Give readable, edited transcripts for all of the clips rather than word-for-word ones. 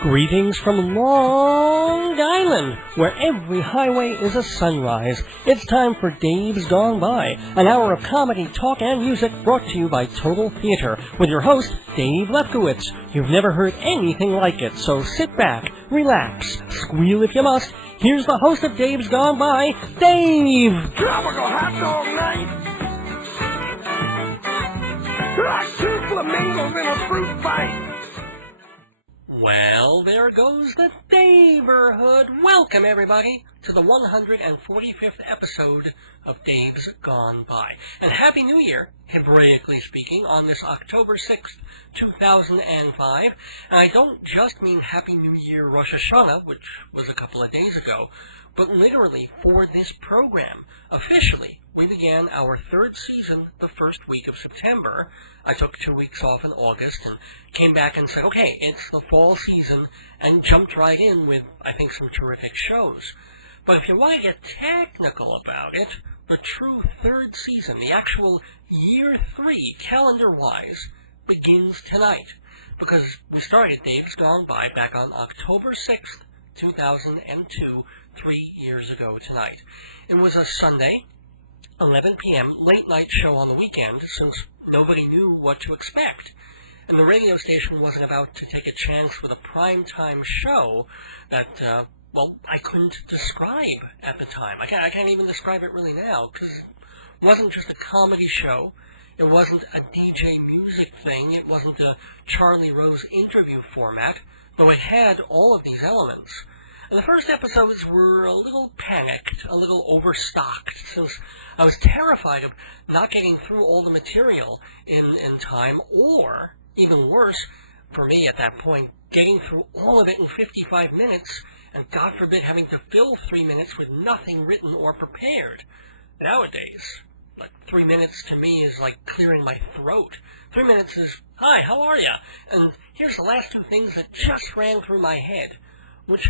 Greetings from Long Island, where every highway is a sunrise. It's time for Dave's Gone By, an hour of comedy, talk, and music brought to you by Total Theater, with your host, Dave Lefkowitz. You've never heard anything like it, so sit back, relax, squeal if you must. Here's the host of Dave's Gone By, Dave! Tropical hot dog night! Like two flamingos in a fruit fight! Well, there goes the Daverhood. Welcome, everybody, to the 145th episode of Dave's Gone By. And Happy New Year, Hebraically speaking, on this October 6th, 2005. And I don't just mean Happy New Year Rosh Hashanah, which was a couple of days ago, but literally for this program. Officially, we began our third season the first week of September. I took 2 weeks off in August and came back and said, okay, it's the fall season, and jumped right in with, I think, some terrific shows. But if you want to get technical about it, the true third season, the actual year 3, calendar-wise, begins tonight. Because we started Dave's Gone By back on October 6th, 2002, 3 years ago tonight. It was a Sunday, 11 p.m., late-night show on the weekend, since nobody knew what to expect. And the radio station wasn't about to take a chance with a prime-time show that, I couldn't describe at the time. I can't even describe it really now, because it wasn't just a comedy show. It wasn't a DJ music thing. It wasn't a Charlie Rose interview format, though it had all of these elements. And the first episodes were a little panicked, a little overstocked, since I was terrified of not getting through all the material in time, or, even worse, for me at that point, getting through all of it in 55 minutes, and God forbid having to fill 3 minutes with nothing written or prepared. Nowadays, 3 minutes to me is like clearing my throat. 3 minutes is, hi, how are ya? And here's the last two things that just ran through my head, which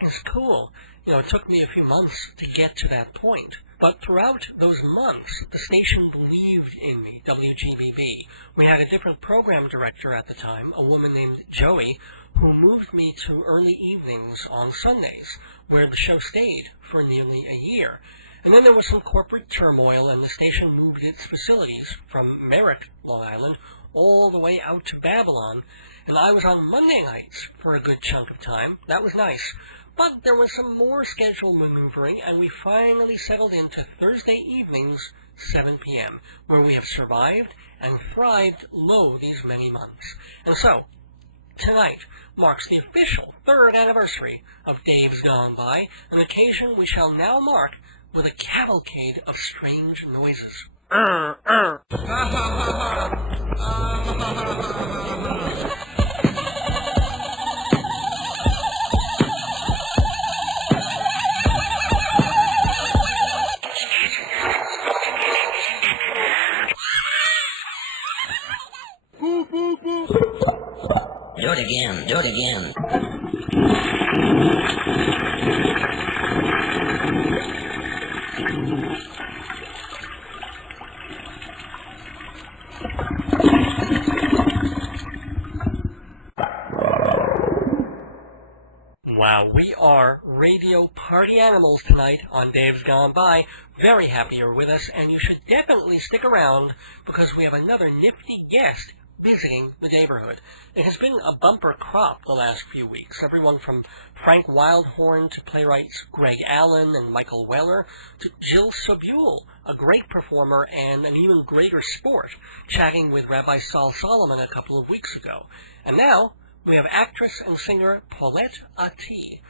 is cool. It took me a few months to get to that point. But throughout those months, the station believed in me, WGBB. We had a different program director at the time, a woman named Joey, who moved me to early evenings on Sundays, where the show stayed for nearly a year. And then there was some corporate turmoil, and the station moved its facilities from Merritt, Long Island, all the way out to Babylon, and I was on Monday nights for a good chunk of time. That was nice. But there was some more schedule maneuvering, and we finally settled into Thursday evenings, 7 p.m., where we have survived and thrived lo these many months. And so, tonight marks the official third anniversary of Dave's Gone By, an occasion we shall now mark with a cavalcade of strange noises. Do it again, do it again. Wow, we are radio party animals tonight on Dave's Gone By. Very happy you're with us, and you should definitely stick around because we have another nifty guest visiting the neighborhood. It has been a bumper crop the last few weeks. Everyone from Frank Wildhorn to playwrights Greg Allen and Michael Weller to Jill Sobule, a great performer and an even greater sport, chatting with Rabbi Saul Solomon a couple of weeks ago. And now we have actress and singer Paulette Attie.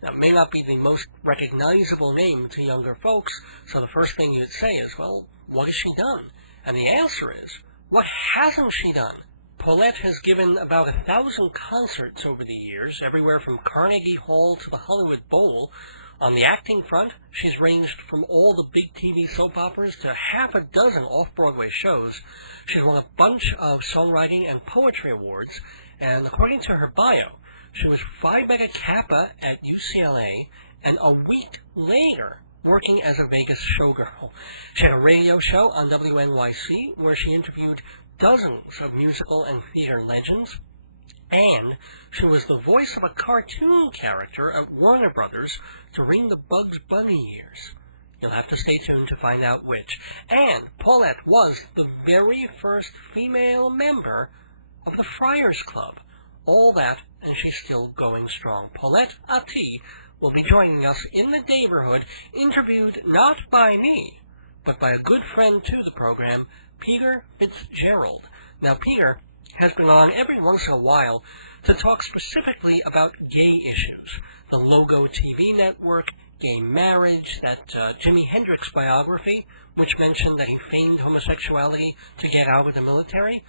That may not be the most recognizable name to younger folks, so the first thing you'd say is, well, what has she done? And the answer is, what hasn't she done? Paulette has given about 1,000 concerts over the years, everywhere from Carnegie Hall to the Hollywood Bowl. On the acting front, she's ranged from all the big TV soap operas to half a dozen off-Broadway shows. She's won a bunch of songwriting and poetry awards, and according to her bio, she was Phi Beta Kappa at UCLA, and a week later working as a Vegas showgirl. She had a radio show on WNYC where she interviewed dozens of musical and theater legends. And she was the voice of a cartoon character at Warner Brothers during the Bugs Bunny years. You'll have to stay tuned to find out which. And Paulette was the very first female member of the Friars Club. All that, and she's still going strong. Paulette Attie will be joining us in the neighborhood, interviewed not by me, but by a good friend to the program, Peter Fitzgerald. Now, Peter has been on every once in a while to talk specifically about gay issues. The Logo TV network, gay marriage, that Jimi Hendrix biography, which mentioned that he feigned homosexuality to get out of the military.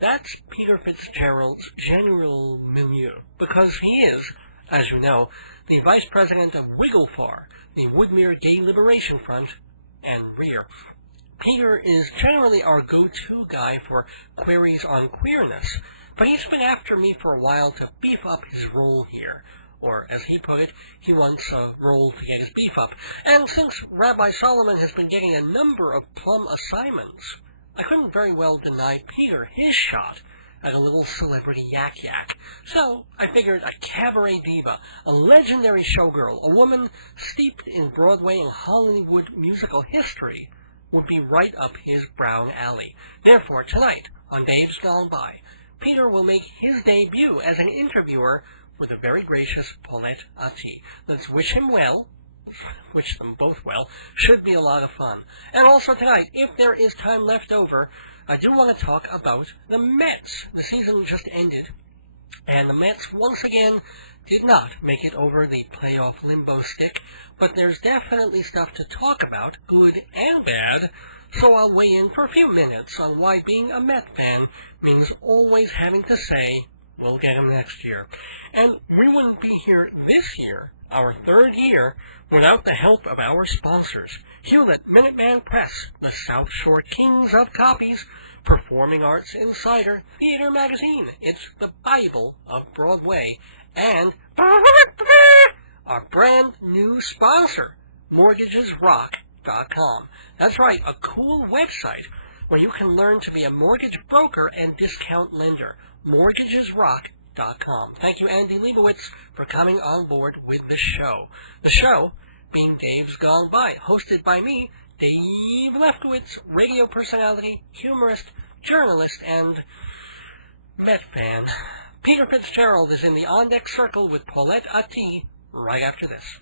That's Peter Fitzgerald's general milieu, because he is, as you know, the vice president of WGLFAR, the Woodmere Gay Liberation Front, and rear. Peter is generally our go-to guy for queries on queerness, but he's been after me for a while to beef up his role here. Or, as he put it, he wants a role to get his beef up. And since Rabbi Solomon has been getting a number of plum assignments, I couldn't very well deny Peter his shot at a little celebrity yak-yak. So I figured a cabaret diva, a legendary showgirl, a woman steeped in Broadway and Hollywood musical history, would be right up his brown alley. Therefore, tonight, on Dave's Gone By, Peter will make his debut as an interviewer with the very gracious Paulette Attie. Let's wish him well, wish them both well, should be a lot of fun. And also tonight, if there is time left over, I do want to talk about the Mets. The season just ended, and the Mets once again did not make it over the playoff limbo stick, but there's definitely stuff to talk about, good and bad, so I'll weigh in for a few minutes on why being a Met fan means always having to say, we'll get him next year. And we wouldn't be here this year, our third year, without the help of our sponsors. Hewlett, Minuteman Press, the South Shore Kings of Copies, Performing Arts Insider, Theater Magazine, it's the Bible of Broadway, and our brand new sponsor, MortgagesRock.com. That's right, a cool website where you can learn to be a mortgage broker and discount lender. MortgagesRock.com. Thank you, Andy Lefkowitz, for coming on board with the show. The show being Dave's Gone By, hosted by me, Dave Lefkowitz, radio personality, humorist, journalist, and Met fan. Peter Fitzgerald is in the on-deck circle with Paulette Attie right after this.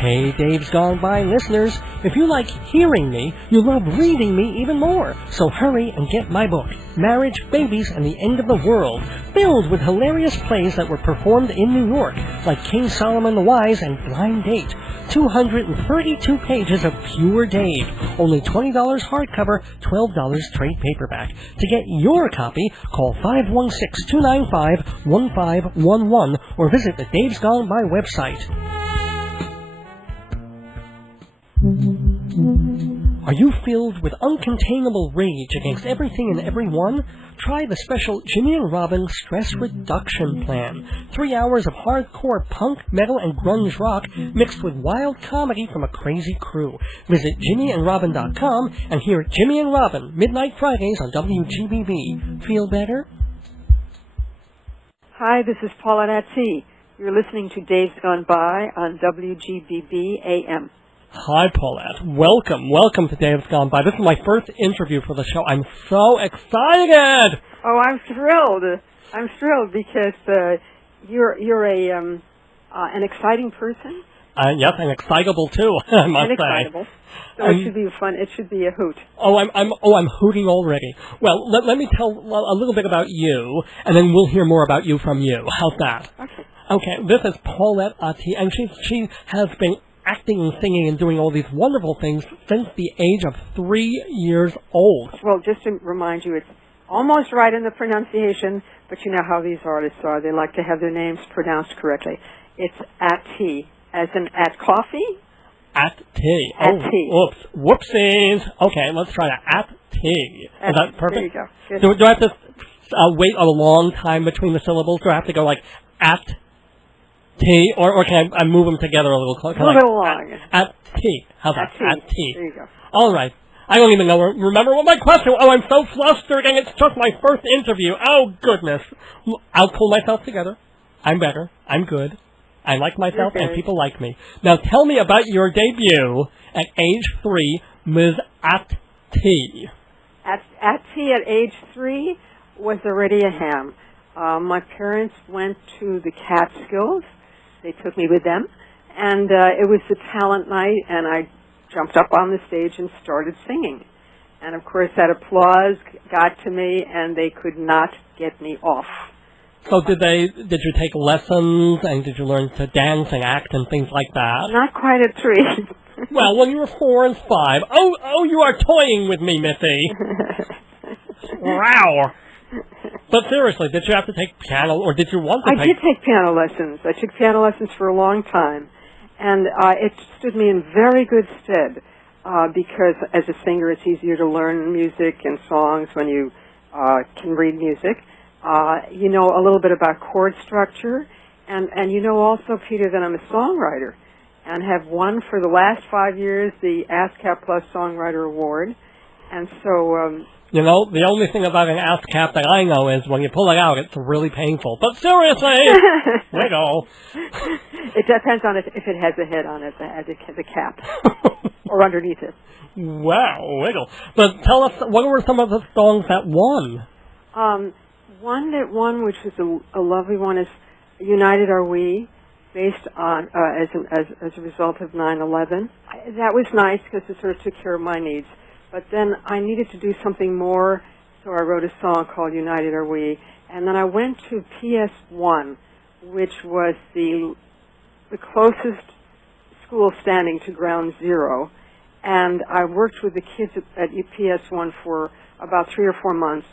Hey, Dave's Gone By listeners. If you like hearing me, you love reading me even more. So hurry and get my book, Marriage, Babies, and the End of the World, filled with hilarious plays that were performed in New York, like King Solomon the Wise and Blind Date. 232 pages of pure Dave. Only $20 hardcover, $12 trade paperback. To get your copy, call 516-295-1511 or visit the Dave's Gone By website. Are you filled with uncontainable rage against everything and everyone? Try the special Jimmy and Robin Stress Reduction Plan. 3 hours of hardcore punk, metal, and grunge rock mixed with wild comedy from a crazy crew. Visit jimmyandrobin.com and hear Jimmy and Robin, midnight Fridays on WGBB. Feel better? Hi, this is Paulette Attie. You're listening to Dave's Gone By on WGBB-AM. Hi, Paulette. Welcome to Dave's Gone By. This is my first interview for the show. I'm so excited! Oh, I'm thrilled. I'm thrilled because you're an exciting person. Yes, and excitable too, I must say. Excitable. So it should be fun. It should be a hoot. I'm hooting already. Well, let me tell a little bit about you, and then we'll hear more about you from you. How's that? Okay. This is Paulette Attie, and she has been acting and singing and doing all these wonderful things since the age of 3 years old. Well, just to remind you, it's almost right in the pronunciation, but you know how these artists are. They like to have their names pronounced correctly. It's Attie, as in at coffee. Attie. Attie. Oh, whoopsies. Okay, let's try that. Attie. Is that perfect? There you go. Do I have to wait a long time between the syllables? Do I have to go like at T, or can I move them together a little closer? Move it along. At T. How's that? At T. At T. There you go. All right. I don't even remember what my question was. Oh, I'm so flustered, and it's just my first interview. Oh, goodness. I'll pull myself together. I'm better. I'm good. I like myself, and people like me. Now, tell me about your debut at age 3, Ms. Attie. Attie at age 3 was already a ham. My parents went to the Catskills. They took me with them. And it was the talent night, and I jumped up on the stage and started singing. And, of course, that applause got to me, and they could not get me off. So did you take lessons, and did you learn to dance and act and things like that? Not quite at 3. Well, when you were 4 and 5. Oh, you are toying with me, Missy. Wow. But seriously, did you have to take piano, or did you want to I did take piano lessons. I took piano lessons for a long time. And it stood me in very good stead because as a singer it's easier to learn music and songs when you can read music. You know a little bit about chord structure. And you know also, Peter, that I'm a songwriter and have won for the last 5 years the ASCAP Plus Songwriter Award. And so... you know, the only thing about an ASCAP that I know is when you pull it out, it's really painful. But seriously, wiggle. It depends on if it has a head on it, the cap, or underneath it. Wow, wiggle. But tell us, what were some of the songs that won? One that won, which was a lovely one, is United Are We, based on, as a result of 9/11. That was nice because it sort of took care of my needs. But then I needed to do something more, so I wrote a song called United Are We. And then I went to PS1, which was the closest school standing to Ground Zero. And I worked with the kids at PS1 for about 3 or 4 months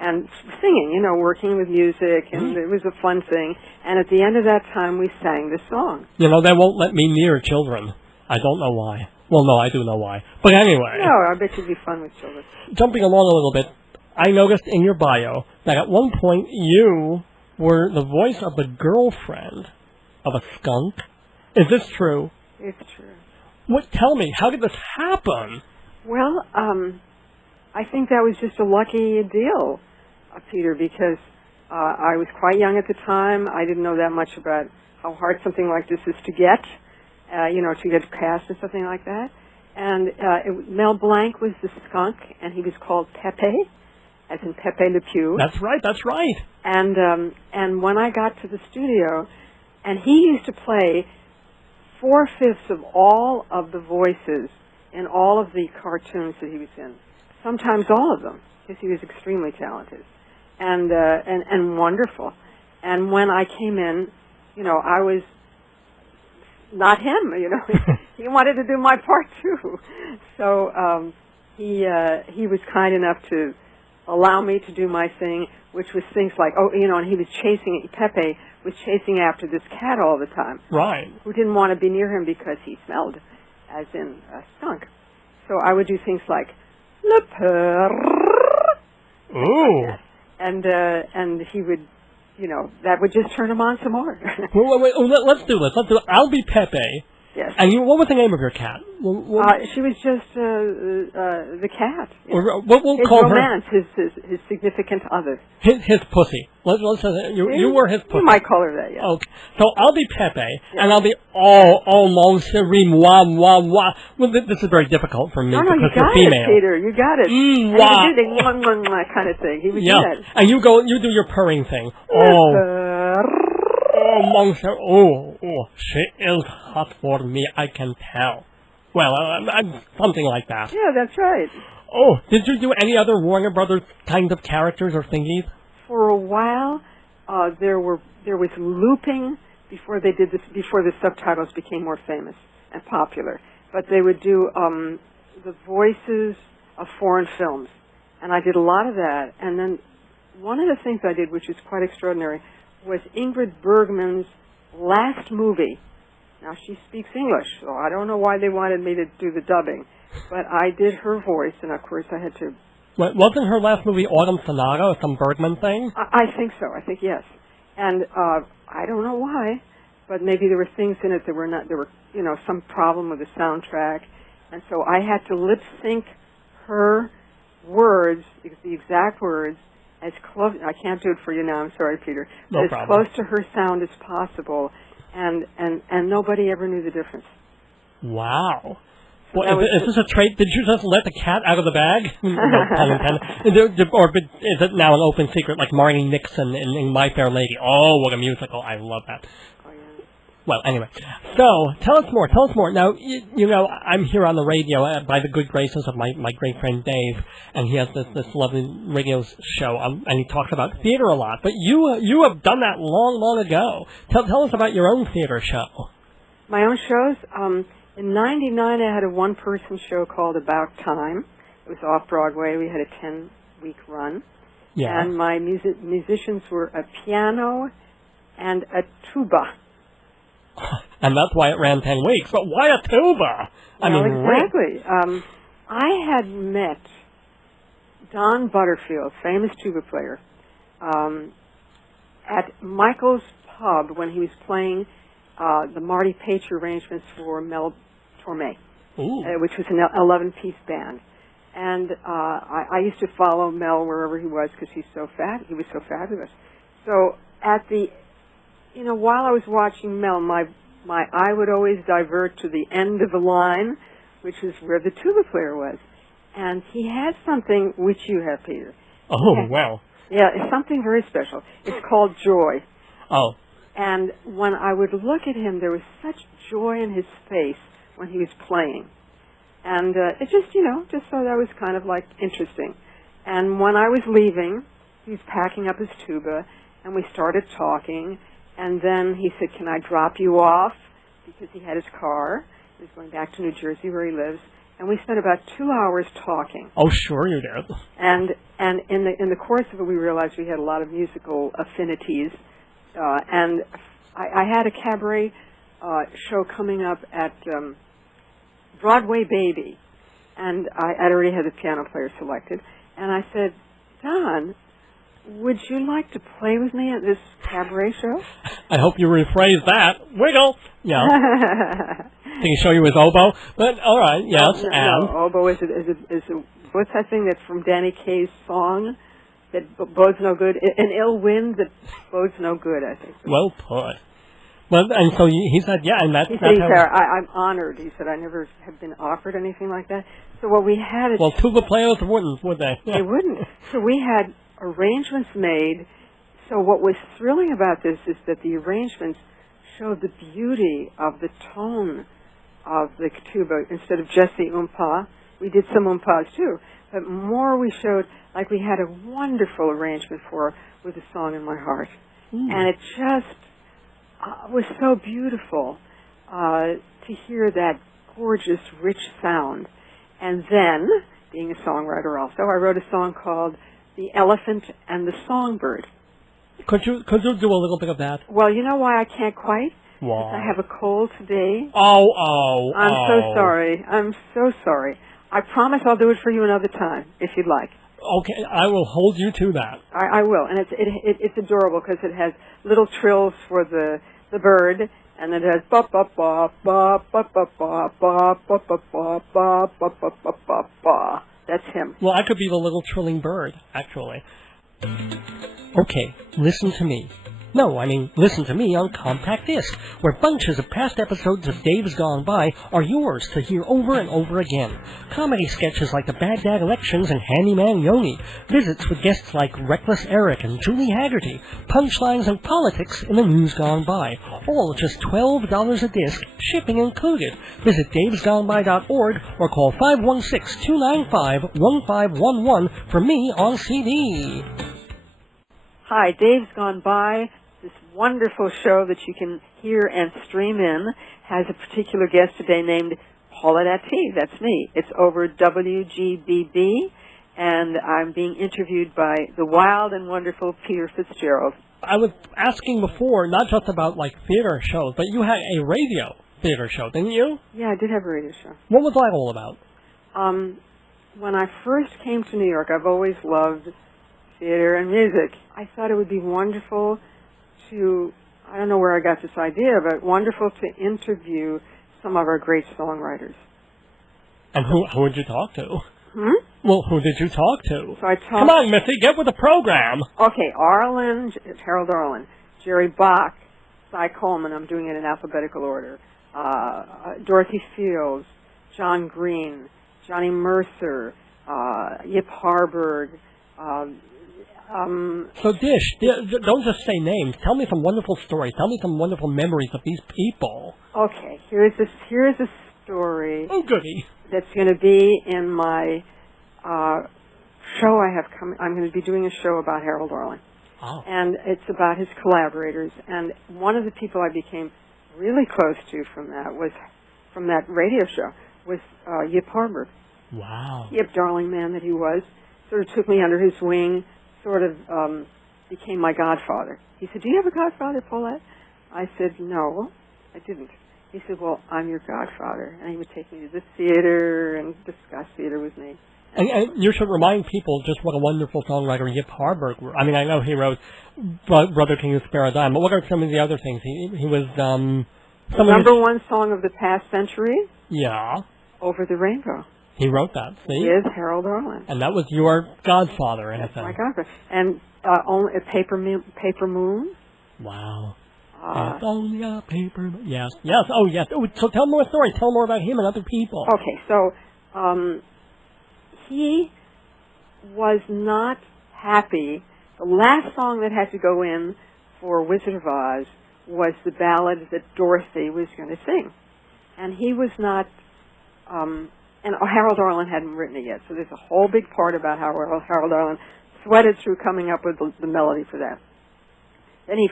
and singing, you know, working with music, and it was a fun thing. And at the end of that time, we sang this song. You know, they won't let me near children. I don't know why. Well, no, I do know why. But anyway. No, I bet you'd be fun with children. Jumping along a little bit, I noticed in your bio that at one point you were the voice of the girlfriend of a skunk. Is this true? It's true. Tell me, how did this happen? Well, I think that was just a lucky deal, Peter, because I was quite young at the time. I didn't know that much about how hard something like this is to get. To get cast or something like that. And Mel Blanc was the skunk, and he was called Pepe, as in Pepe Le Pew. That's right. And when I got to the studio, and he used to play 4/5 of all of the voices in all of the cartoons that he was in, sometimes all of them, because he was extremely talented and wonderful. And when I came in, I was not him, he wanted to do my part too. So he was kind enough to allow me to do my thing, which was things like, and he was Pepe was chasing after this cat all the time. Right. Who didn't want to be near him because he smelled, as in a skunk. So I would do things like, Le Purr. Ooh. And he would, that would just turn him on some more. Wait, let's do this. I'll be Pepe. Yes. And what was the name of your cat? She was just the cat. We'll his call romance, her his significant other. His pussy. Let's say you were his pussy. You might call her that, yeah. Okay. So I'll be Pepe, and I'll be mon chéri, moi. Well, this is very difficult for me because you got you're female. It, Peter. You got it. And Mwah. he would do the kind of thing. He would do that. And you do your purring thing. Oh, mon chéri. Oh, she is hot for me, I can tell. Well, I'm something like that. Yeah, that's right. Oh, did you do any other Warner Brothers kind of characters or thingies? For a while, there was looping before they did this, before the subtitles became more famous and popular. But they would do the voices of foreign films, and I did a lot of that. And then one of the things I did, which is quite extraordinary, was Ingrid Bergman's last movie. Now, she speaks English, so I don't know why they wanted me to do the dubbing, but I did her voice, and of course I had to... Wasn't her last movie Autumn Sonata or some Bergman thing? I think so. I think yes. And I don't know why, but maybe there were things in it that were not... There were, some problem with the soundtrack, and so I had to lip-sync her words, the exact words, as close. I can't do it for you now. I'm sorry, Peter. No as problem. close to her sound as possible, and nobody ever knew the difference. Wow. So Well, is this a trait? Did you just let the cat out of the bag? No pun intended. Or is it now an open secret, like Marnie Nixon in My Fair Lady? Oh, what a musical! I love that. Oh, yeah. Well, anyway, so tell us more. Tell us more. Now, you know, I'm here on the radio by the good graces of my great friend Dave, and he has this lovely radio show, and he talks about theater a lot. But you have done that long ago. Tell us about your own theater show. My own shows. In '99, I had a one-person show called About Time. It was off-Broadway. We had a 10-week run. Yeah. And my musicians were a piano and a tuba. And that's why it ran 10 weeks. But why a tuba? Exactly. I had met Don Butterfield, famous tuba player, at Michael's Pub when he was playing the Marty Paich arrangements for Mel Torme, which was an 11-piece band. And I used to follow Mel wherever he was because he was so fabulous. So while I was watching Mel, my eye would always divert to the end of the line, which was where the tuba player was. And he had something which you have, Peter. Oh, wow. Yeah, it's something very special. It's called joy. Oh. And when I would look at him, there was such joy in his face when he was playing. And it just so that was kind of like interesting. And when I was leaving, he was packing up his tuba, and we started talking. And then he said, "Can I drop you off?" Because he had his car. He was going back to New Jersey where he lives. And we spent about 2 hours talking. Oh, sure you did. And in the course of it, we realized we had a lot of musical affinities. And I had a cabaret show coming up at Broadway Baby, and I'd already had the piano player selected. And I said, "Don, would you like to play with me at this cabaret show?" I hope you rephrase that. Wiggle. Yeah. Can he show you his oboe? But all right. Yes. No, oboe is a what's that thing that's from Danny Kaye's song? That bodes no good. An ill wind that bodes no good, I think. Well put. Well, and so he said, yeah, and that's I'm honored. He said, I never have been offered anything like that. So what we had... Well, tuba players wouldn't, would they? They wouldn't. So we had arrangements made. So what was thrilling about this is that the arrangements showed the beauty of the tone of the tuba. Instead of just the oompa, we did some oompas too. But more we showed, like we had a wonderful arrangement for With a Song in My Heart. And it just was so beautiful to hear that gorgeous, rich sound. And then, being a songwriter also, I wrote a song called The Elephant and the Songbird. Could you do a little bit of that? Well, you know why I can't quite? Why? I have a cold today. I'm so sorry. I'm so sorry. I promise I'll do it for you another time, if you'd like. Okay, I will hold you to that. I will, and it's adorable because it has little trills for the bird, and it has ba ba ba ba ba ba ba ba ba ba ba ba ba ba ba ba ba. That's him. Well, I could be the little trilling bird, actually. Okay, listen to me. No, I mean, listen to me on Compact Disc, where bunches of past episodes of Dave's Gone By are yours to hear over and over again. Comedy sketches like the Baghdad elections and Handyman Yoni, visits with guests like Reckless Eric and Julie Haggerty, punchlines and politics in the news gone by, all just $12 a disc, shipping included. Visit davesgoneby.org or call 516-295-1511 for me on CD. Hi, Dave's Gone By. This wonderful show that you can hear and stream in has a particular guest today named Paulette Attie. That's me. It's over WGBB, and I'm being interviewed by the wild and wonderful Peter Fitzgerald. I was asking before, not just about, like, theater shows, but you had a radio theater show, didn't you? Yeah, I did have a radio show. What was that all about? When I first came to New York, I've always loved theater and music. I thought it would be wonderful to, I don't know where I got this idea, but wonderful to interview some of our great songwriters. And who would you talk to? Well, who did you talk to? So I talked... Come on, Missy, get with the program. Okay, Harold Arlen, Jerry Bach, Cy Coleman, I'm doing it in alphabetical order, Dorothy Fields, John Green, Johnny Mercer, Yip Harburg. So, don't just say names. Tell me some wonderful stories. Tell me some wonderful memories of these people. Okay, here's a story. Oh, goody. That's going to be in my show I have coming. I'm going to be doing a show about Harold Arlen. Oh. And it's about his collaborators. And one of the people I became really close to from that radio show was Yip Harburg. Wow. Yip, darling man that he was, sort of took me under his wing, sort of became my godfather. He said, "Do you have a godfather, Paulette?" I said, "No, I didn't." He said, "Well, I'm your godfather." And he would take me to the theater and discuss theater with me. And you should remind people just what a wonderful songwriter Yip Harburg were. I mean, I know he wrote Brother King of Spare a Dime, but what are some of the other things? He was the number one song of the past century. Yeah. Over the Rainbow. He wrote that, see? With Harold Arlen. And that was your godfather, in a sense. My godfather. And only a Paper Moon. Wow. It's only a paper moon. Yes. Yes. Oh, yes. Oh, so tell more stories. Tell more about him and other people. Okay. So, he was not happy. The last song that had to go in for Wizard of Oz was the ballad that Dorothy was going to sing. And he was not, and Harold Arlen hadn't written it yet, so there's a whole big part about how Harold Arlen sweated through coming up with the melody for that. Then he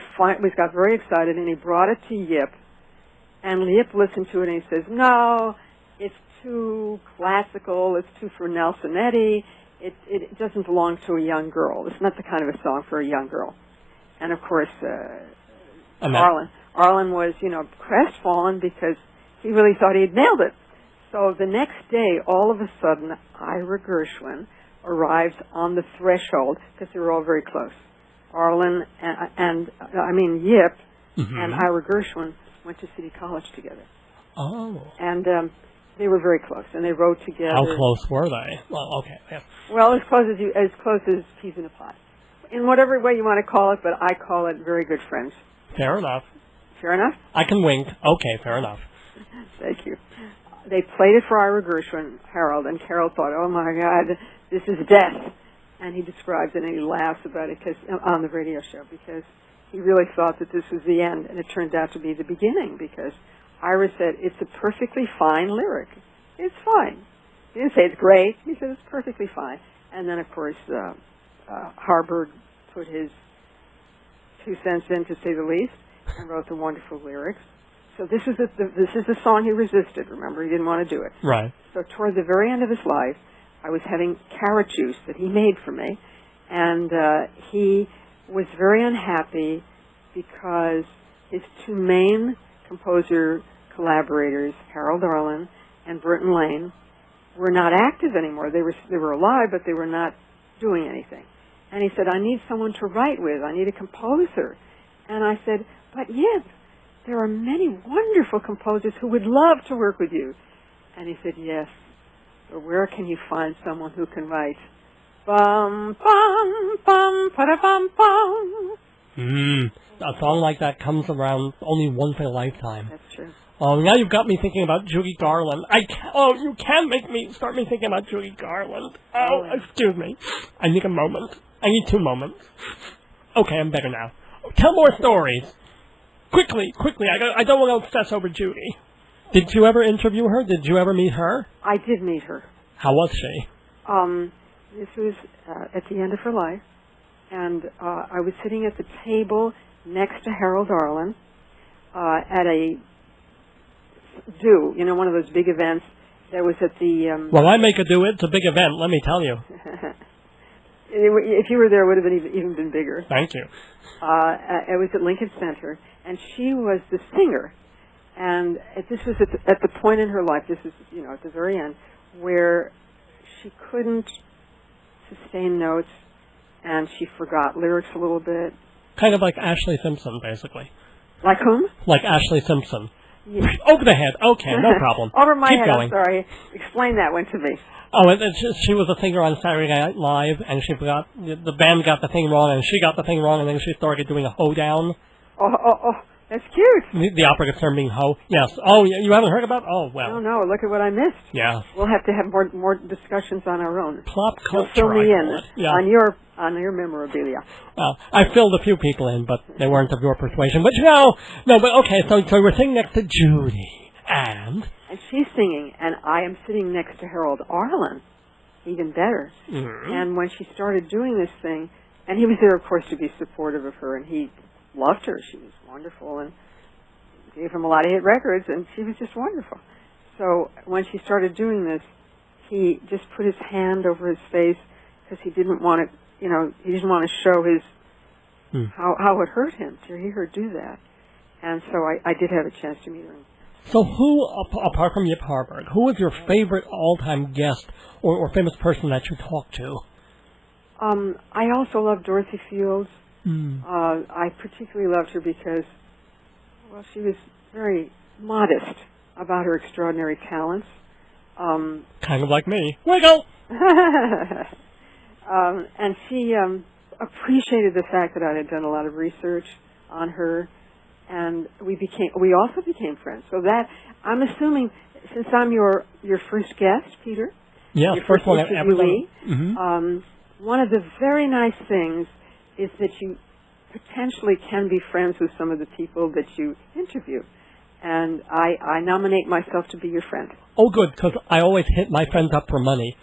got very excited, and he brought it to Yip, and Yip listened to it, and he says, "No, it's too classical, it's too for Nelsonetti, it doesn't belong to a young girl. It's not the kind of a song for a young girl." And of course, Arlen was, crestfallen because he really thought he had nailed it. So the next day, all of a sudden, Ira Gershwin arrives on the threshold, because they were all very close. Arlen and Yip and Ira Gershwin went to City College together. Oh. And they were very close, and they wrote together. How close were they? Well, okay. Yeah. Well, as close as peas in a pod. In whatever way you want to call it, but I call it very good friends. Fair enough. Fair enough? I can wink. Okay, fair enough. Thank you. They played it for Ira Gershwin, Harold, and Carol thought, "Oh my God, this is death." And he describes it and he laughs about it on the radio show because he really thought that this was the end, and it turned out to be the beginning because Ira said, "It's a perfectly fine lyric. It's fine." He didn't say it's great. He said it's perfectly fine. And then, of course, Harburg put his 2 cents in, to say the least, and wrote the wonderful lyrics. So this is the song he resisted. Remember, he didn't want to do it. Right. So toward the very end of his life, I was having carrot juice that he made for me, and he was very unhappy because his 2 main composer collaborators, Harold Arlen and Burton Lane, were not active anymore. They were alive, but they were not doing anything. And he said, "I need someone to write with. I need a composer." And I said, "But Yip, there are many wonderful composers who would love to work with you." And he said, "Yes, but where can you find someone who can write bum bum bum pa bum bum?" A song like that comes around only once in a lifetime. That's true. Oh, now you've got me thinking about Judy Garland. You can't start me thinking about Judy Garland. Oh, excuse me. I need a moment. I need 2 moments. Okay, I'm better now. Tell more stories. Quickly. I don't want to obsess over Judy. Did you ever interview her? Did you ever meet her? I did meet her. How was she? This was at the end of her life, and I was sitting at the table next to Harold Arlen at a one of those big events that was at the... Well, I make a do. It's a big event, let me tell you. If you were there, it would have been even been bigger. Thank you. It was at Lincoln Center, and she was the singer. And this was at the point in her life, this is, at the very end, where she couldn't sustain notes, and she forgot lyrics a little bit. Kind of like Ashley Simpson, basically. Like whom? Like Ashley Simpson. Over the head. Okay, no problem. Over my Keep head. going. I'm sorry. Explain that one to me. Oh, she was a singer on Saturday Night Live, and the band got the thing wrong, and she got the thing wrong, and then she started doing a hoedown. Oh, that's cute. The operative term being hoe. Yes. Oh, you haven't heard about? Oh, well. No, look at what I missed. Yeah. We'll have to have more discussions on our own. Plop culture. Fill me in yeah. on your memorabilia. Well, I filled a few people in, but they weren't of your persuasion. But but okay. So we're sitting next to Judy, and she's singing, and I am sitting next to Harold Arlen, even better. Mm-hmm. And when she started doing this thing, and he was there, of course, to be supportive of her, and he loved her. She was wonderful, and gave him a lot of hit records, and she was just wonderful. So when she started doing this, he just put his hand over his face because he didn't want it. He didn't want to show his how it hurt him to hear her do that. And so I did have a chance to meet her. So who, apart from Yip Harburg, who was your favorite all-time guest or famous person that you talked to? I also love Dorothy Fields. I particularly loved her because, well, she was very modest about her extraordinary talents. Kind of like me. Wiggle! And she appreciated the fact that I had done a lot of research on her, and we also became friends. So that, I'm assuming, since I'm your first guest, Peter. Yeah, first one I've ever done. Mm-hmm. One of the very nice things is that you potentially can be friends with some of the people that you interview. And I nominate myself to be your friend. Oh, good, because I always hit my friends up for money.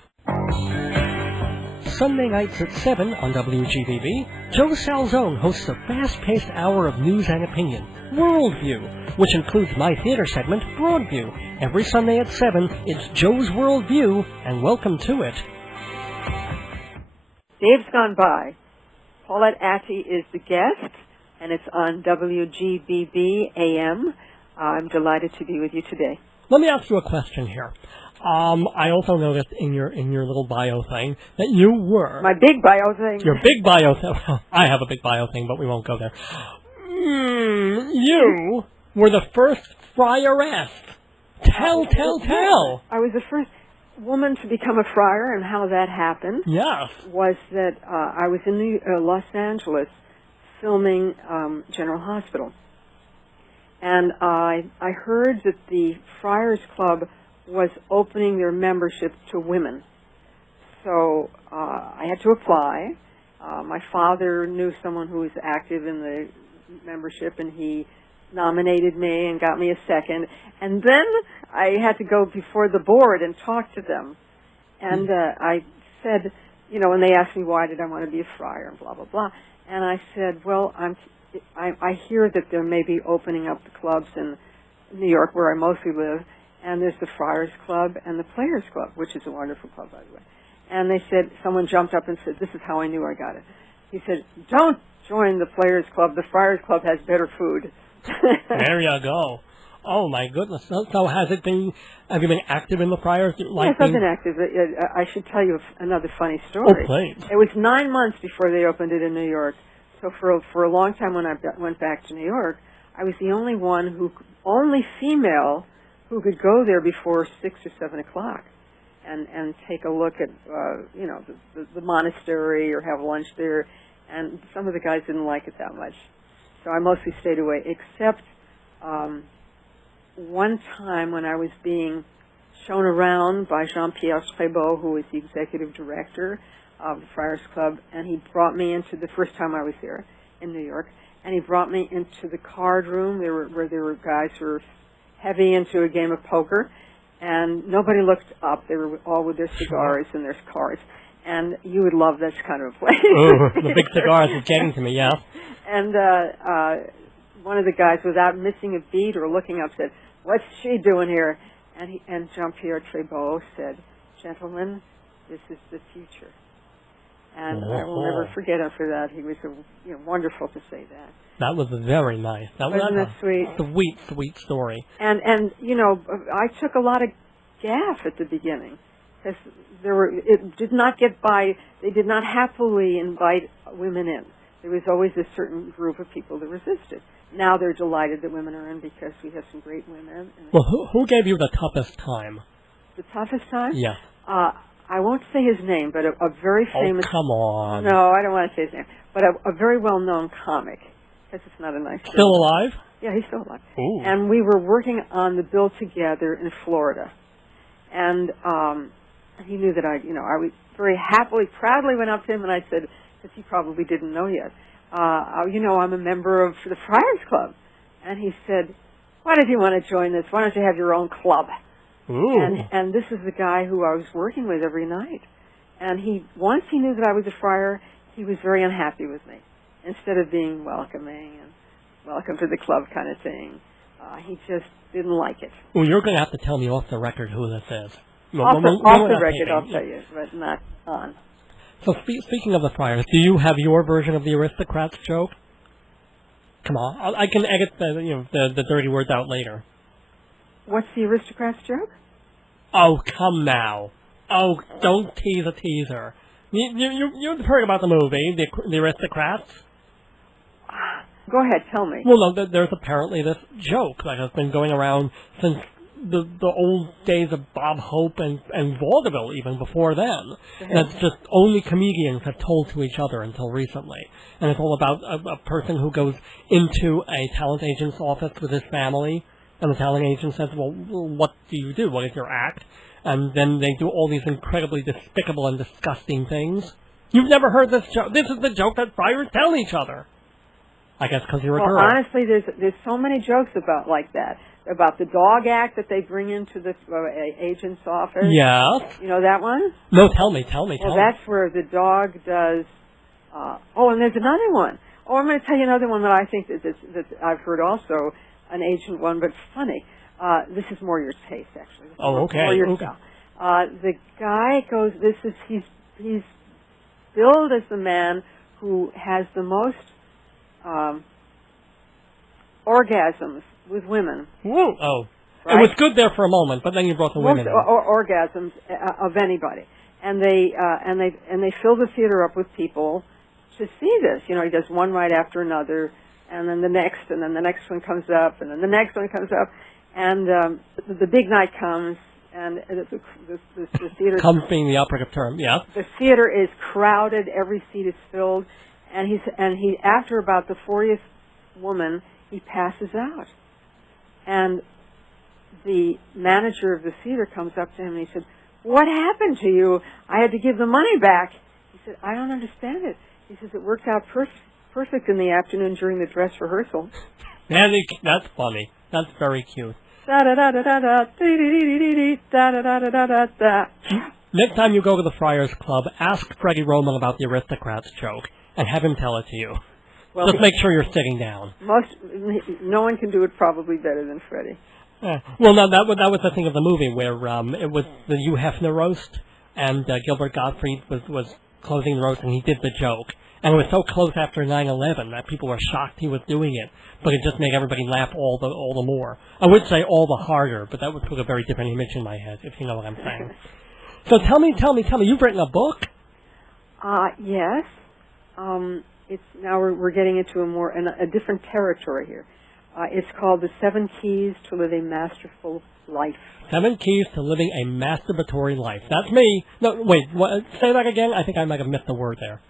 Sunday nights at 7 on WGBB, Joe Salzone hosts a fast-paced hour of news and opinion, Worldview, which includes my theater segment, Broadview. Every Sunday at 7, it's Joe's Worldview, and welcome to it. Dave's Gone By. Paulette Attie is the guest, and it's on WGBB-AM. I'm delighted to be with you today. Let me ask you a question here. I also noticed in your little bio thing that you were... My big bio thing. Your big bio thing. Well, I have a big bio thing, but we won't go there. You were the first friaress. Tell. I was the first woman to become a friar, and how that happened was that I was in Los Angeles filming General Hospital. And I heard that the Friars Club was opening their membership to women. So I had to apply. My father knew someone who was active in the membership, and he nominated me and got me a second. And then I had to go before the board and talk to them. And I said, when they asked me why did I want to be a friar and blah, blah, blah. And I said, well, I hear that there may be opening up the clubs in New York, where I mostly live, and there's the Friars Club and the Players Club, which is a wonderful club, by the way. And they said, someone jumped up and said, this is how I knew I got it. He said, don't join the Players Club. The Friars Club has better food. There you go. Oh, my goodness. So have you been active in the Friars? Yes, I've been active. I should tell you another funny story. Oh, please. It was 9 months before they opened it in New York. So for a long time when I went back to New York, I was the only only female who could go there before 6 or 7 o'clock and take a look at, the monastery or have lunch there. And some of the guys didn't like it that much. So I mostly stayed away, except one time when I was being shown around by Jean-Pierre Strébeau, who was the executive director of the Friars Club, and he brought me into the first time I was there in New York, and he brought me into the card room where there were guys who were heavy into a game of poker, and nobody looked up. They were all with their cigars and their cards, and you would love this kind of place. Oh, the big cigars is getting to me, yeah. And one of the guys, without missing a beat or looking up, said, "What's she doing here?" And Jean-Pierre Strébeau said, "Gentlemen, this is the future." And I will never forget him for that. He was wonderful to say that. That was very nice. Wasn't that sweet? Sweet story. And I took a lot of gaff at the beginning because it did not get by. They did not happily invite women in. there was always a certain group of people that resisted. Now they're delighted that women are in because we have some great women. Well, who gave you the toughest time? The toughest time? Yeah. I won't say his name, but a very famous... Oh, come on. No, I don't want to say his name. But a very well-known comic, because it's not a nice thing. Still alive? Yeah, he's still alive. Ooh. And we were working on the bill together in Florida. And he knew that I very happily, proudly went up to him and I said, because he probably didn't know yet, I'm a member of the Friars Club. And he said, why did you want to join this? Why don't you have your own club? Ooh. And this is the guy who I was working with every night. And once he knew that I was a friar, he was very unhappy with me. Instead of being welcoming and welcome to the club kind of thing, he just didn't like it. Well, you're going to have to tell me off the record who this is. Off the record, I'll tell you, but not on. So speaking of the Friars, do you have your version of the aristocrats joke? Come on, I can edit the dirty words out later. What's the aristocrats joke? Oh, come now. Oh, don't tease a teaser. You've heard about the movie, the Aristocrats? Go ahead, tell me. Well, no, there's apparently this joke that has been going around since the old days of Bob Hope and vaudeville, even before then. That's just only comedians have told to each other until recently. And it's all about a person who goes into a talent agent's office with his family, and the talent agent says, well, what do you do? What is your act? And then they do all these incredibly despicable and disgusting things. You've never heard this joke. This is the joke that friars tell each other. I guess because you're a girl. Honestly, there's so many jokes like that. About the dog act that they bring into the agent's office. Yeah. You know that one? No, tell me. Well, that's where the dog does... and there's another one. Oh, I'm going to tell you another one that I think that I've heard also, an agent one, but funny. This is more your taste, actually. Oh, okay. More your style. The guy goes, he's billed as the man who has the most orgasms with women. Whoa. Oh. Right? It was good there for a moment, but then you brought the women in. Orgasms of anybody. And they fill the theater up with people to see this. You know, he does one right after another, and then the next one comes up, and then the next one comes up, and the big night comes, and the theater... Comes being the operative term, yeah. The theater is crowded, every seat is filled, and he after about the 40th woman, he passes out. And the manager of the theater comes up to him and he said, what happened to you? I had to give the money back. He said, I don't understand it. He says, it worked out perfect in the afternoon during the dress rehearsal. That's funny. That's very cute. Next time you go to the Friars Club, ask Freddie Roman about the Aristocrats joke and have him tell it to you. Well, just make sure you're sitting down. No one can do it probably better than Freddie. Well, no, that was the thing of the movie where it was the Hugh Hefner roast, and Gilbert Gottfried was closing the roast, and he did the joke. And it was so close after 9/11 that people were shocked he was doing it, but it just made everybody laugh all the more. I would say all the harder, but that would put a very different image in my head, if you know what I'm saying. So tell me, you've written a book? Yes. It's now we're getting into a different territory here. It's called The 7 Keys to Live a Masterful Life. 7 Keys to Living a Masturbatory Life. That's me. No, wait, say that again? I think I might have missed the word there.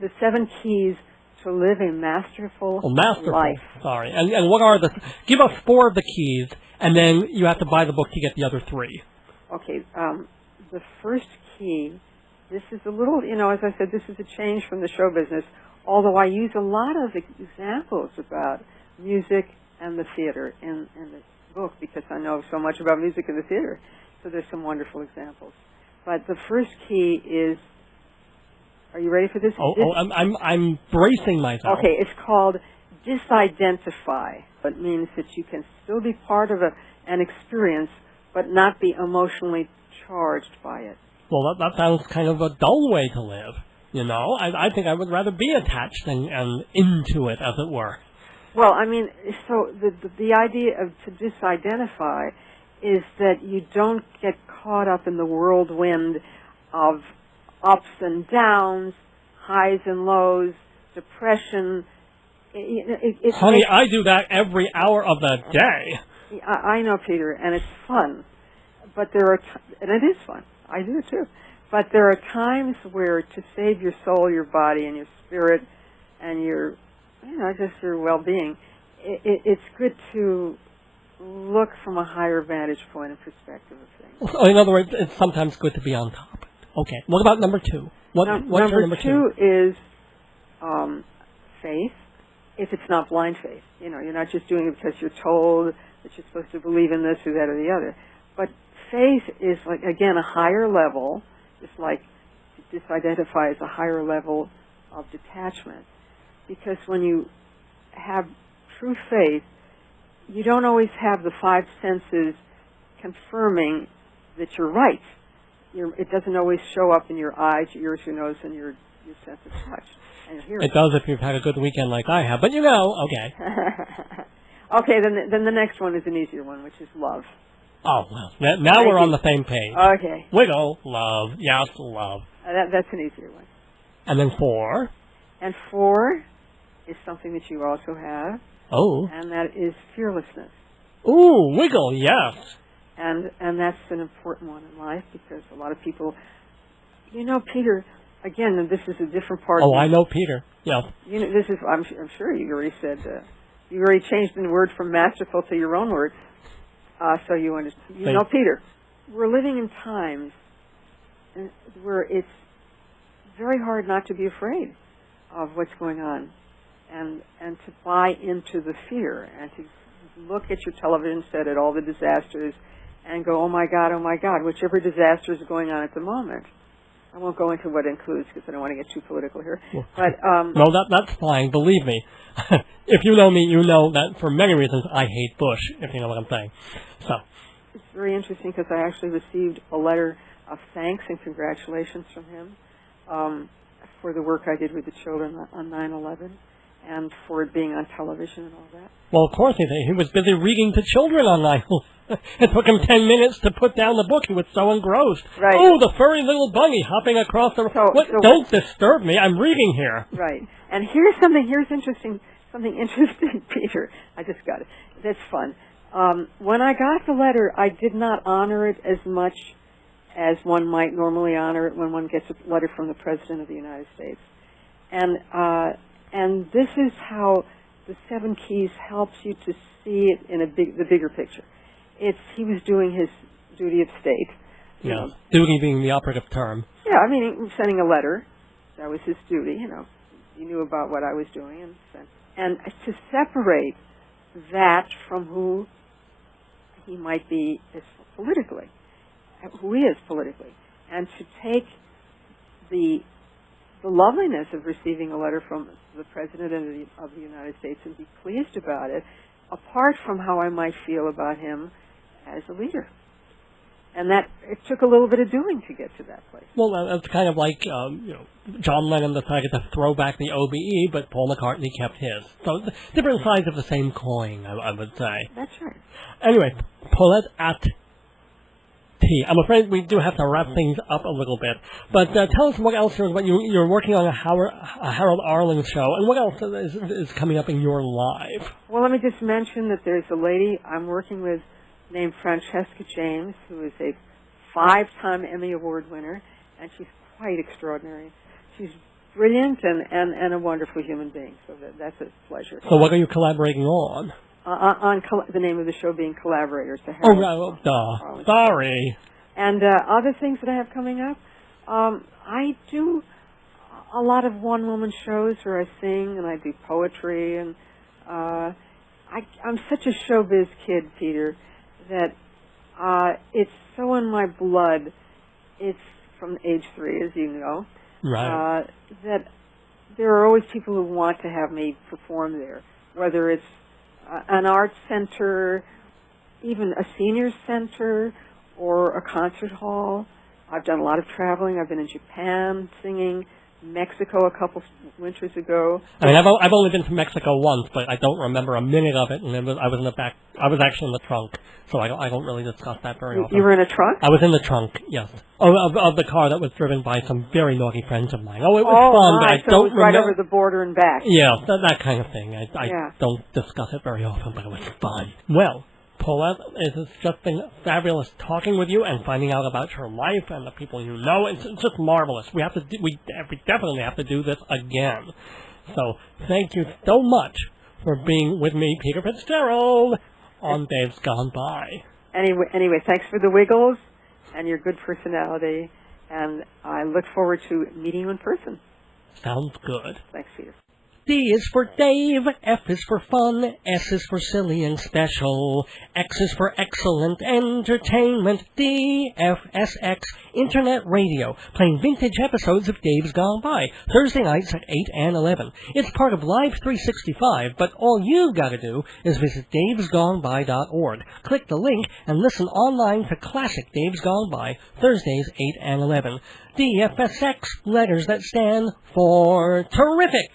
The 7 Keys to Live a Masterful Life. Sorry. And what are give us 4 of the keys, and then you have to buy the book to get the other 3. Okay, the first key, this is a little, as I said, this is a change from the show business, although I use a lot of examples about music and the theater in the book because I know so much about music and the theater. So there's some wonderful examples. But the first key is, are you ready for this? I'm bracing myself. Okay, it's called disidentify. It means that you can still be part of an experience but not be emotionally charged by it. Well, that sounds kind of a dull way to live. I think I would rather be attached and into it, as it were. Well, I mean, so the idea of to disidentify is that you don't get caught up in the whirlwind of ups and downs, highs and lows, depression. Honey, I do that every hour of the day. I know, Peter, and it's fun. But there are, and it is fun. I do it too. But there are times where to save your soul, your body, and your spirit, and your, just your well-being, it's good to look from a higher vantage point and perspective of things. So in other words, it's sometimes good to be on top. Okay. What about number two? What's number two? Is faith. If it's not blind faith, you're not just doing it because you're told that you're supposed to believe in this or that or the other. But faith is like, again, a higher level, just like this identifies a higher level of detachment. Because when you have true faith, you don't always have the five senses confirming that you're right. It doesn't always show up in your eyes, your ears, your nose, and your sense of touch. And it does if you've had a good weekend like I have, but okay. Okay, then the next one is an easier one, which is love. Oh, well, now we're on the same page. Okay. Wiggle, love, yes, love. That's an easier one. And then 4? And 4 is something that you also have. Oh. And that is fearlessness. Ooh, wiggle, yes. And that's an important one in life because a lot of people, Peter, again, this is a different part. Oh, I know Peter. Yeah. This is. I'm sure you already said. You already changed the word from masterful to your own word. So you understand. Peter, we're living in times where it's very hard not to be afraid of what's going on, and to buy into the fear, and to look at your television set at all the disasters, and go, oh my God, whichever disaster is going on at the moment. I won't go into what it includes because I don't want to get too political here. But no, that's fine. Believe me. If you know me, you know that for many reasons I hate Bush, if you know what I'm saying. So it's very interesting because I actually received a letter of thanks and congratulations from him for the work I did with the children on 9/11 and for it being on television and all that. Well, of course he was busy reading to children on 9/11. It took him 10 minutes to put down the book. He was so engrossed. Right. Oh, the furry little bunny hopping across the... Don't disturb me. I'm reading here. Right. And here's something interesting, Peter. I just got it. That's fun. When I got the letter, I did not honor it as much as one might normally honor it when one gets a letter from the President of the United States. And this is how the 7 Keys helps you to see it in the bigger picture. He was doing his duty of state. Yeah, duty being the operative term. Yeah, I mean, sending a letter, that was his duty, He knew about what I was doing. And to separate that from who he might be politically, who he is politically, and to take the loveliness of receiving a letter from the President of the United States and be pleased about it, apart from how I might feel about him as a leader. And that, it took a little bit of doing to get to that place. Well, it's kind of like, John Lennon decided to throw back the OBE, but Paul McCartney kept his. So, different sides of the same coin, I would say. That's right. Anyway, Paulette Attie. I'm afraid we do have to wrap things up a little bit. But tell us what else you're working on a Harold Arlen show, and what else is coming up in your life? Well, let me just mention that there's a lady I'm working with named Francesca James, who is a 5-time Emmy Award winner, and she's quite extraordinary. She's brilliant and a wonderful human being, so that's a pleasure. So what are you collaborating on? The name of the show being Collaborators. Sorry. And other things that I have coming up, I do a lot of one-woman shows where I sing and I do poetry, and I'm such a showbiz kid, Peter, that it's so in my blood. It's from age 3, as you know. Right. That there are always people who want to have me perform there, whether it's an art center, even a senior center, or a concert hall. I've done a lot of traveling. I've been in Japan singing, Mexico a couple winters ago. I mean, I've only been to Mexico once, but I don't remember a minute of it, and I was in the back. I was actually in the trunk, so I don't really discuss that very often. You were in a trunk? I was in the trunk, yes, of the car that was driven by some very naughty friends of mine. Oh, it was fun, but I so don't it was right remember. over the border and back. Yeah, that kind of thing. I don't discuss it very often, but it was fun. Well, Paulette, it has just been fabulous talking with you and finding out about your life and the people you know. It's just marvelous. We definitely have to do this again. So thank you so much for being with me, Peter Fitzgerald, on Dave's Gone By. Anyway, thanks for the wiggles and your good personality, and I look forward to meeting you in person. Sounds good. Thanks, Peter. D is for Dave, F is for fun, S is for silly and special, X is for excellent entertainment, DFSX, Internet Radio, playing vintage episodes of Dave's Gone By, Thursday nights at 8 and 11. It's part of Live 365, but all you've got to do is visit davesgoneby.org. Click the link and listen online to classic Dave's Gone By, Thursdays 8 and 11. DFSX, letters that stand for terrific.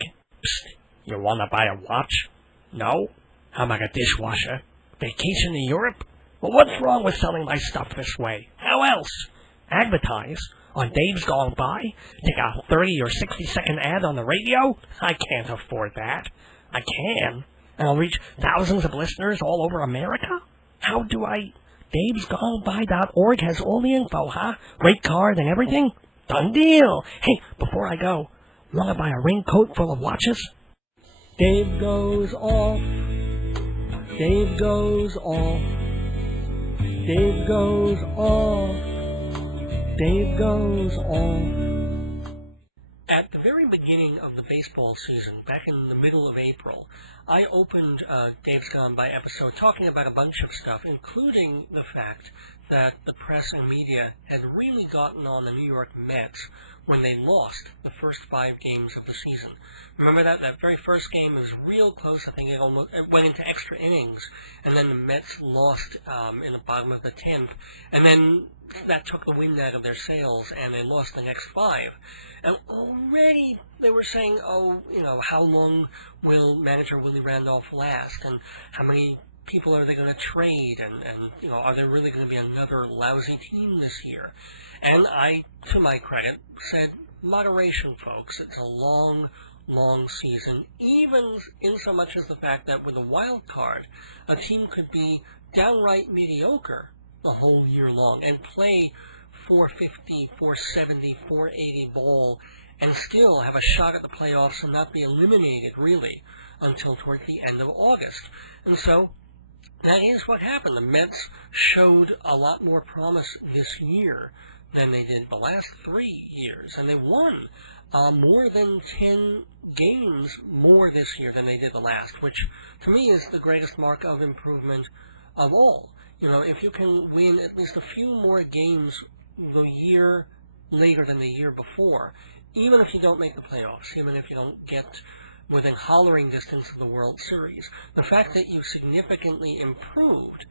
Psst, you want to buy a watch? No? How about a dishwasher? Vacation to Europe? Well, what's wrong with selling my stuff this way? How else? Advertise on Dave's Gone By? Take a 30 or 60-second ad on the radio? I can't afford that. I can. And I'll reach thousands of listeners all over America? How do I... davesgoneby.org has all the info, huh? Rate card and everything? Done deal. Hey, before I go, want to buy a raincoat full of watches? Dave goes off. Dave goes off. Dave goes off. Dave goes off. At the very beginning of the baseball season, back in the middle of April, I opened Dave's Gone By episode talking about a bunch of stuff, including the fact that the press and media had really gotten on the New York Mets when they lost the first 5 games of the season. Remember that very first game was real close. I think it went into extra innings, and then the Mets lost in the bottom of the 10th, and then that took the wind out of their sails, and they lost the next 5. And already they were saying, how long will manager Willie Randolph last, and how many people are they going to trade, and are there really going to be another lousy team this year? And I, to my credit, said, moderation, folks. It's a long, long season, even in so much as the fact that with a wild card, a team could be downright mediocre the whole year long and play 450, 470, 480 ball and still have a shot at the playoffs and not be eliminated, really, until towards the end of August. And so that is what happened. The Mets showed a lot more promise this year than they did the last 3 years, and they won more than 10 games more this year than they did the last, which to me is the greatest mark of improvement of all. If you can win at least a few more games the year later than the year before, even if you don't make the playoffs, even if you don't get within hollering distance of the World Series, the fact that you significantly improved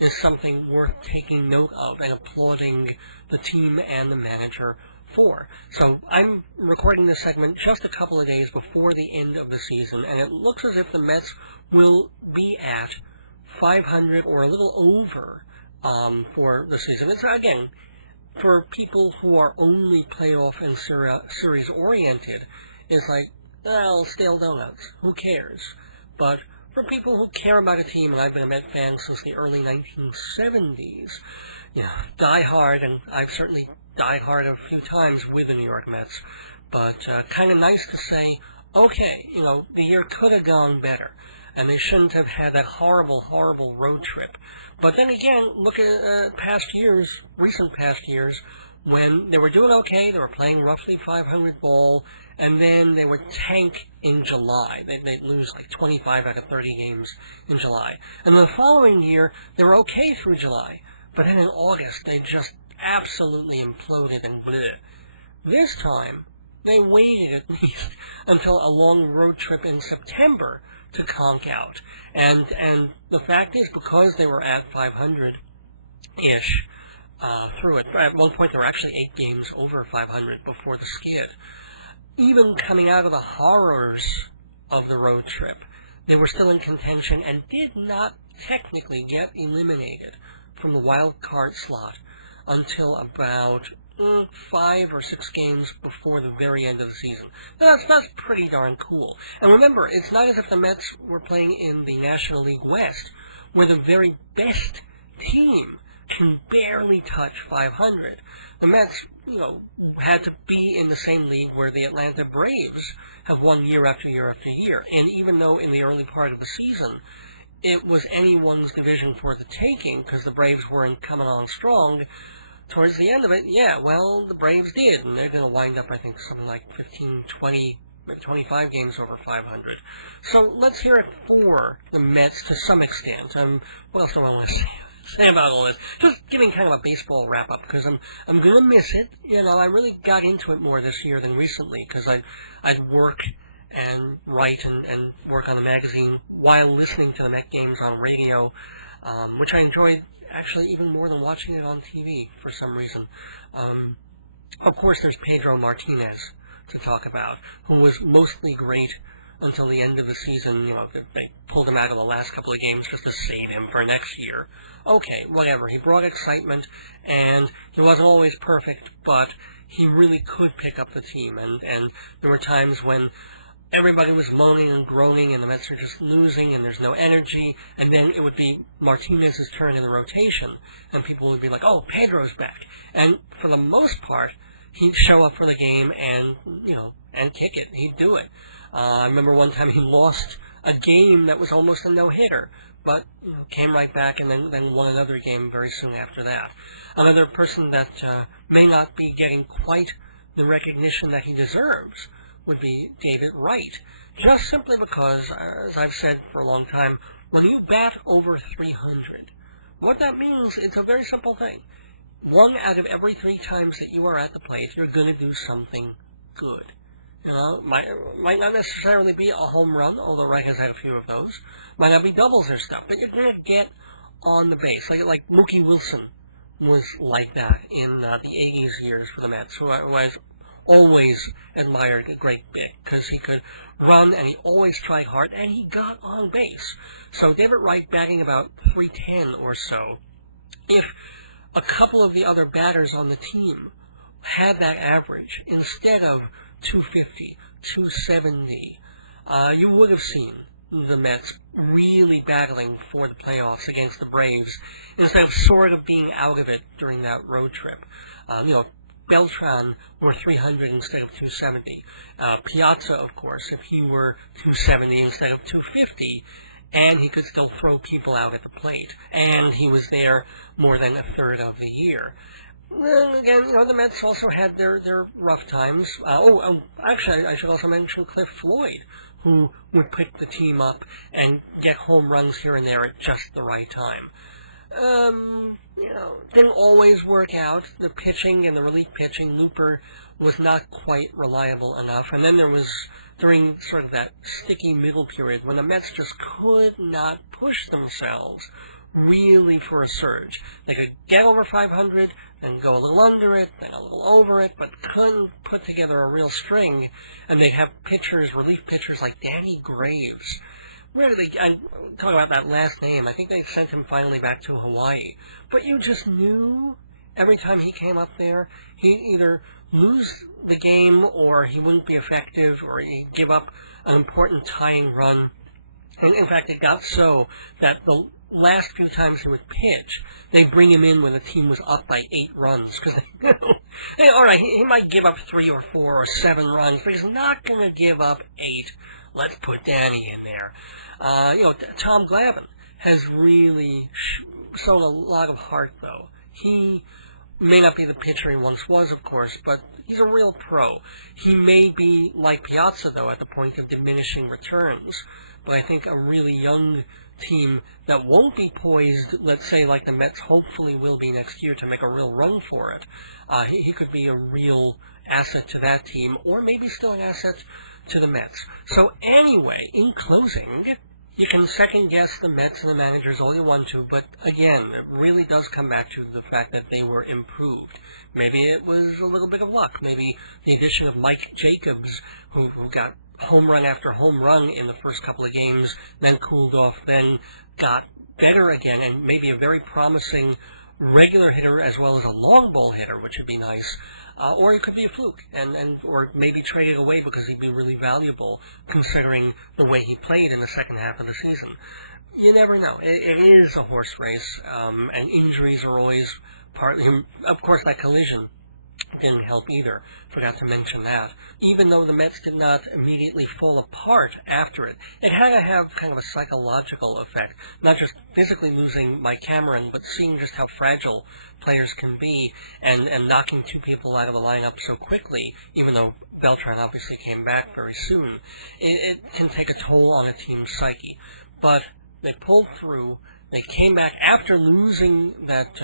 is something worth taking note of and applauding the team and the manager for. So I'm recording this segment just a couple of days before the end of the season, and it looks as if the Mets will be at 500 or a little over for the season. It's, again, for people who are only playoff and series oriented, it's like, well, stale donuts. Who cares? But for people who care about a team, and I've been a Met fan since the early 1970s, die hard, and I've certainly died hard a few times with the New York Mets, but kind of nice to say, okay, the year could have gone better, and they shouldn't have had that horrible, horrible road trip. But then again, look at recent past years, when they were doing okay, they were playing roughly 500 ball, and then they would tank in July. They'd lose like 25 out of 30 games in July. And the following year, they were okay through July, but then in August, they just absolutely imploded and bleh. This time, they waited at least until a long road trip in September to conk out. And the fact is, because they were at 500-ish through it, at one point there were actually 8 games over 500 before the skid. even coming out of the horrors of the road trip, they were still in contention and did not technically get eliminated from the wild card slot until about 5 or 6 games before the very end of the season. That's pretty darn cool. And remember, it's not as if the Mets were playing in the National League West, where the very best team can barely touch 500. The Mets, had to be in the same league where the Atlanta Braves have won year after year after year. And even though in the early part of the season it was anyone's division for the taking because the Braves weren't coming on strong, towards the end of it, the Braves did, and they're going to wind up, I think, something like 15, 20, maybe 25 games over 500. So let's hear it for the Mets to some extent. What else do I want to say about all this? Just giving kind of a baseball wrap-up, because I'm going to miss it. I really got into it more this year than recently, because I'd work and write and work on the magazine while listening to the Met games on radio, which I enjoyed actually even more than watching it on TV for some reason. Of course, there's Pedro Martinez to talk about, who was mostly great until the end of the season. They pulled him out of the last couple of games just to save him for next year. Okay, whatever. He brought excitement, and he wasn't always perfect, but he really could pick up the team. And there were times when everybody was moaning and groaning, and the Mets were just losing, and there's no energy, and then it would be Martinez's turn in the rotation, and people would be like, oh, Pedro's back. And for the most part, he'd show up for the game and, and kick it. He'd do it. I remember one time he lost a game that was almost a no-hitter, but came right back and then won another game very soon after that. Another person that may not be getting quite the recognition that he deserves would be David Wright, just simply because, as I've said for a long time, when you bat over 300, what that means, it's a very simple thing. 1 out of every 3 times that you are at the plate, you're going to do something good. Might not necessarily be a home run, although Wright has had a few of those. Might not be doubles or stuff, but you're going to get on the base. Like Mookie Wilson was like that in the 80s years for the Mets, who was always admired a great bit because he could run and he always tried hard and he got on base. So David Wright batting about 310 or so. If a couple of the other batters on the team had that average instead of 250, 270, you would have seen the Mets really battling for the playoffs against the Braves instead of sort of being out of it during that road trip. Beltran were 300 instead of 270. Piazza, of course, if he were 270 instead of 250, and he could still throw people out at the plate, and he was there more than a third of the year. Again, the Mets also had their rough times. Actually, I should also mention Cliff Floyd, who would pick the team up and get home runs here and there at just the right time. Didn't always work out. The pitching and the relief pitching, Looper was not quite reliable enough. And then there was, during sort of that sticky middle period, when the Mets just could not push themselves really for a surge. They could get over 500, then go a little under it, then a little over it, but couldn't put together a real string. And they'd have pitchers, relief pitchers like Danny Graves. Where did they, I talk about that last name, I think they sent him finally back to Hawaii. But you just knew every time he came up there, he'd either lose the game or he wouldn't be effective or he'd give up an important tying run. And in fact, it got so that the last few times he would pitch, they'd bring him in when the team was up by 8 runs. Because they knew, hey, all right, he might give up 3 or 4 or 7 runs, but he's not going to give up 8. Let's put Danny in there. Tom Glavine has really shown a lot of heart, though. He may not be the pitcher he once was, of course, but he's a real pro. He may be like Piazza, though, at the point of diminishing returns, but I think a really young team that won't be poised, let's say, like the Mets hopefully will be next year to make a real run for it, he could be a real asset to that team, or maybe still an asset to the Mets. So anyway, in closing, You can second-guess the Mets and the managers all you want to, but again, it really does come back to the fact that they were improved. Maybe it was a little bit of luck. Maybe the addition of Mike Jacobs, who got home run after home run in the first couple of games, then cooled off, then got better again, and maybe a very promising regular hitter as well as a long ball hitter, which would be nice. Or it could be a fluke, or maybe traded away because he'd be really valuable, considering the way he played in the second half of the season. You never know. It is a horse race, and injuries are always partly... Of course, that collision didn't help either. Forgot to mention that. Even though the Mets did not immediately fall apart after it, it had to have kind of a psychological effect. Not just physically losing Mike Cameron, but seeing just how fragile players can be and knocking two people out of the lineup so quickly, even though Beltran obviously came back very soon. It can take a toll on a team's psyche. But they pulled through. They came back after losing that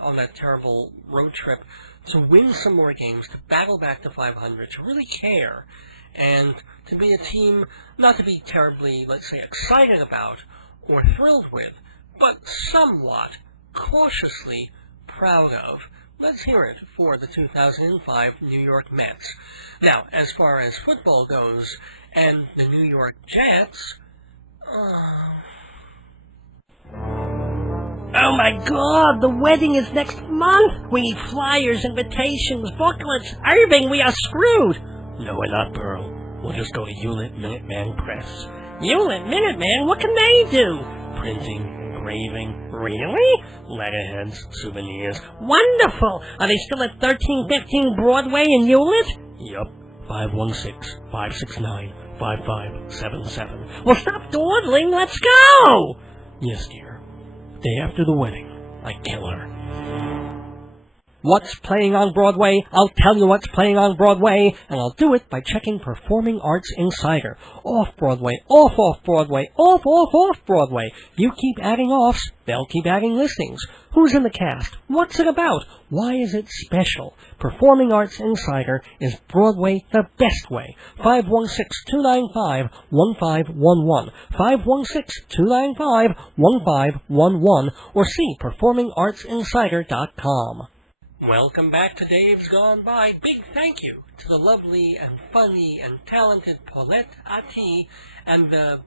on that terrible road trip to win some more games, to battle back to 500, to really care, and to be a team not to be terribly, let's say, excited about or thrilled with, but somewhat cautiously proud of. Let's hear it for the 2005 New York Mets. Now, as far as football goes, and the New York Jets... Oh my God, the wedding is next month. We need flyers, invitations, booklets. Irving, we are screwed. No, we're not, Pearl. We'll just go to Hewlett Minuteman Press. Hewlett Minuteman? What can they do? Printing, engraving. Really? Letterheads, souvenirs. Wonderful. Are they still at 1315 Broadway in Hewlett? Yup. 516-569-5577. Well, stop dawdling. Let's go. Yes, dear. Day after the wedding, I kill her. What's playing on Broadway? I'll tell you what's playing on Broadway, and I'll do it by checking Performing Arts Insider. Off-Broadway, off-Broadway, off-Broadway. You keep adding offs, they'll keep adding listings. Who's in the cast? What's it about? Why is it special? Performing Arts Insider is Broadway the best way. 516-295-1511. 516-295-1511. Or see performingartsinsider.com. Welcome back to Dave's Gone By. Big thank you to the lovely and funny and talented Paulette Attie and to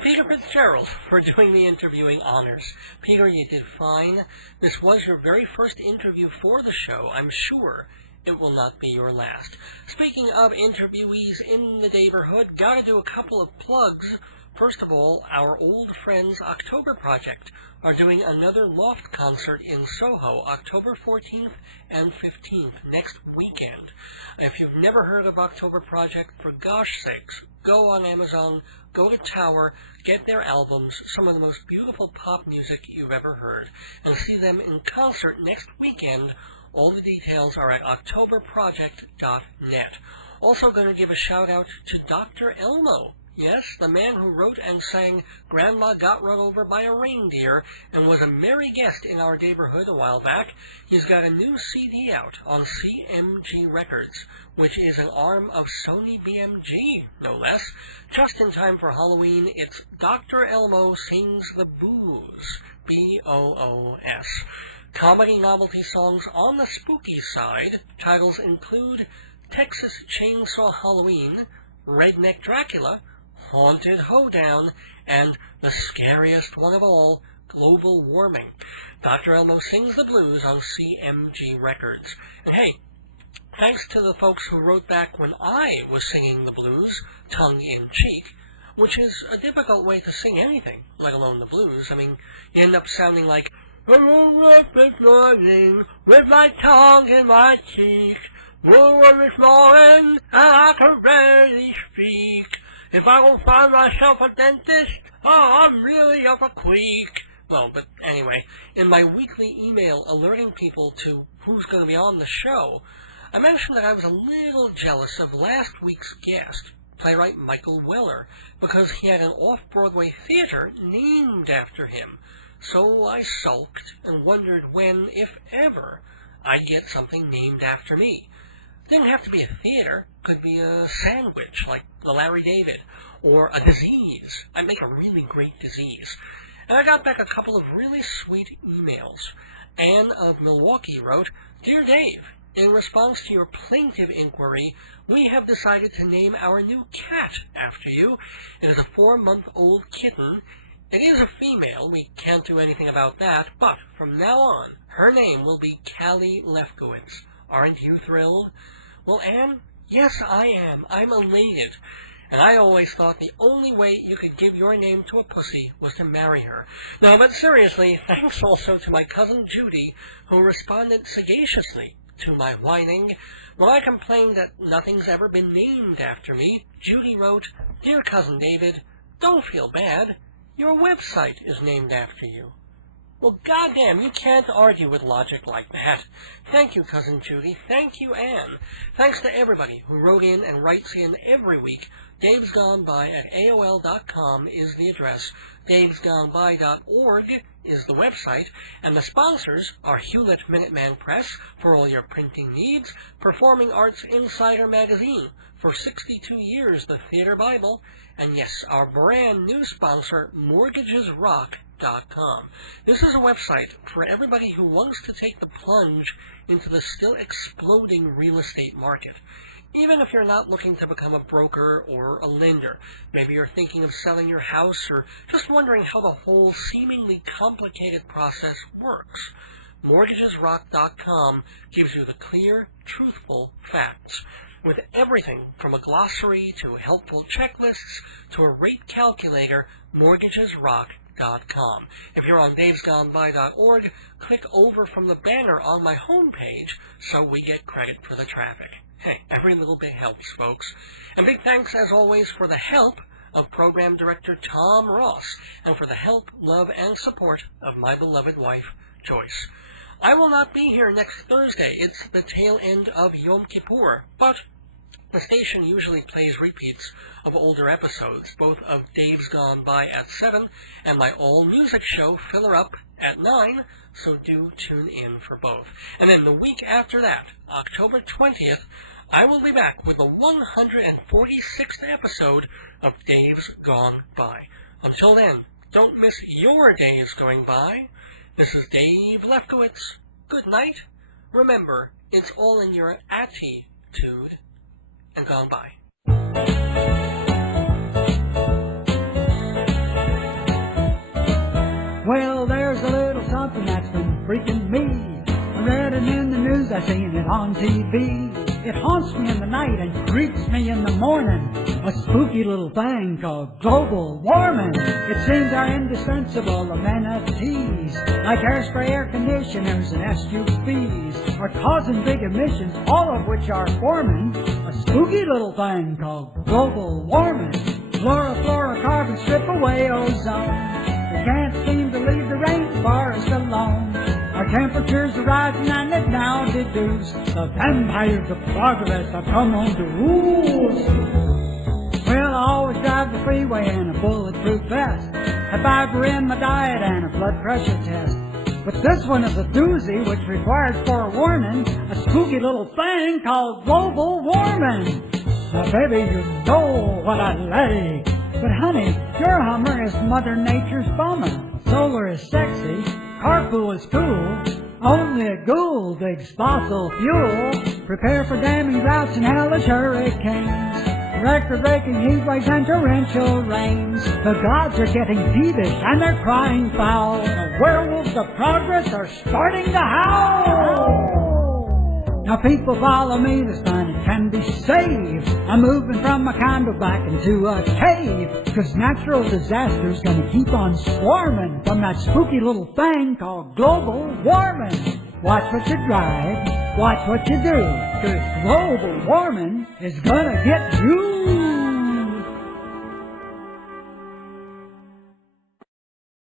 Peter Fitzgerald for doing the interviewing honors. Peter, you did fine. This was your very first interview for the show. I'm sure it will not be your last. Speaking of interviewees in the neighborhood, gotta do a couple of plugs. First of all, our old friends October Project are doing another Loft concert in Soho, October 14th and 15th, next weekend. If you've never heard of October Project, for gosh sakes, go on Amazon, go to Tower, get their albums, some of the most beautiful pop music you've ever heard, and see them in concert next weekend. All the details are at octoberproject.net. Also going to give a shout-out to Dr. Elmo. Yes, the man who wrote and sang Grandma Got Run Over by a Reindeer and was a merry guest in our neighborhood a while back. He's got a new CD out on CMG Records, which is an arm of Sony BMG, no less. Just in time for Halloween, it's Dr. Elmo Sings the Booze, B-O-O-S. Comedy novelty songs on the spooky side. Titles include Texas Chainsaw Halloween, Redneck Dracula, Haunted Hoedown, and the scariest one of all, Global Warming. Dr. Elmo Sings the Blues on CMG Records. And hey, thanks to the folks who wrote back when I was singing the blues, tongue-in-cheek, which is a difficult way to sing anything, let alone the blues. I mean, you end up sounding like, I woke up this morning with my tongue in my cheek. Woke up this morning and I can barely speak. If I don't find myself a dentist, oh, I'm really of a queek. Well, but anyway, in my weekly email alerting people to who's going to be on the show, I mentioned that I was a little jealous of last week's guest, playwright Michael Weller, because he had an off-Broadway theater named after him. So I sulked and wondered when, if ever, I'd get something named after me. It didn't have to be a theater. could be a sandwich, like the Larry David, or a disease. I make a really great disease. And I got back a couple of really sweet emails. Anne of Milwaukee wrote, "Dear Dave, in response to your plaintive inquiry, we have decided to name our new cat after you. It is a 4-month-old kitten. It is a female. We can't do anything about that, but from now on, her name will be Callie Lefkowitz. Aren't you thrilled?" Well, Anne, yes, I am. I'm elated. And I always thought the only way you could give your name to a pussy was to marry her. No, but seriously, thanks also to my cousin Judy, who responded sagaciously to my whining. When I complained that nothing's ever been named after me, Judy wrote, "Dear Cousin David, don't feel bad. Your website is named after you." Well, goddamn, you can't argue with logic like that. Thank you, Cousin Judy. Thank you, Anne. Thanks to everybody who wrote in and writes in every week. davesgoneby@aol.com is the address. davesgoneby.org is the website. And the sponsors are Hewlett Minuteman Press for all your printing needs, Performing Arts Insider Magazine for 62 years, the Theater Bible, and yes, our brand new sponsor, MortgagesRock.com. This is a website for everybody who wants to take the plunge into the still exploding real estate market. Even if you're not looking to become a broker or a lender, maybe you're thinking of selling your house or just wondering how the whole seemingly complicated process works, MortgagesRock.com gives you the clear, truthful facts. With everything from a glossary to helpful checklists to a rate calculator, MortgagesRock.com. If you're on davesgoneby.org, click over from the banner on my homepage so we get credit for the traffic. Hey, every little bit helps, folks. And big thanks, as always, for the help of Program Director Tom Ross, and for the help, love, and support of my beloved wife, Joyce. I will not be here next Thursday. It's the tail end of Yom Kippur, but the station usually plays repeats of older episodes, both of Dave's Gone By at 7 and my all-music show, Filler Up, at 9, so do tune in for both. And then the week after that, October 20th, I will be back with the 146th episode of Dave's Gone By. Until then, don't miss your days going by. This is Dave Lefkowitz. Good night. Remember, it's all in your attitude and gone by. Well, there's a little something that's been freaking me. I read it in the news, I seen it on TV. It haunts me in the night and creeps me in the morning. A spooky little thing called global warming. It seems our indispensable amenities, like hairspray, air conditioners, and SUVs, are causing big emissions, all of which are forming a spooky little thing called global warming. Fluorocarbons strip away ozone. We can't seem to leave the rainforest alone. Our temperatures are rising and they've now deduced the vampires of progress have come on to roost. Well, I always drive the freeway in a bulletproof vest, a fiber in my diet and a blood pressure test. But this one is a doozy which requires forewarning, a spooky little thing called global warming. Now, baby, you know what I like. But honey, your Hummer is Mother Nature's bummer. Solar is sexy, carpool is cool, only a ghoul digs fossil fuel. Prepare for damning droughts and hellish hurricanes, record-breaking heat waves and torrential rains. The gods are getting peevish and they're crying foul. The werewolves of progress are starting to howl. Now people follow me, this planet can be saved. I'm moving from a condo back into a cave, 'cause natural disasters gonna keep on swarming from that spooky little thing called global warming. Watch what you drive, watch what you do, 'cause global warming is gonna get you.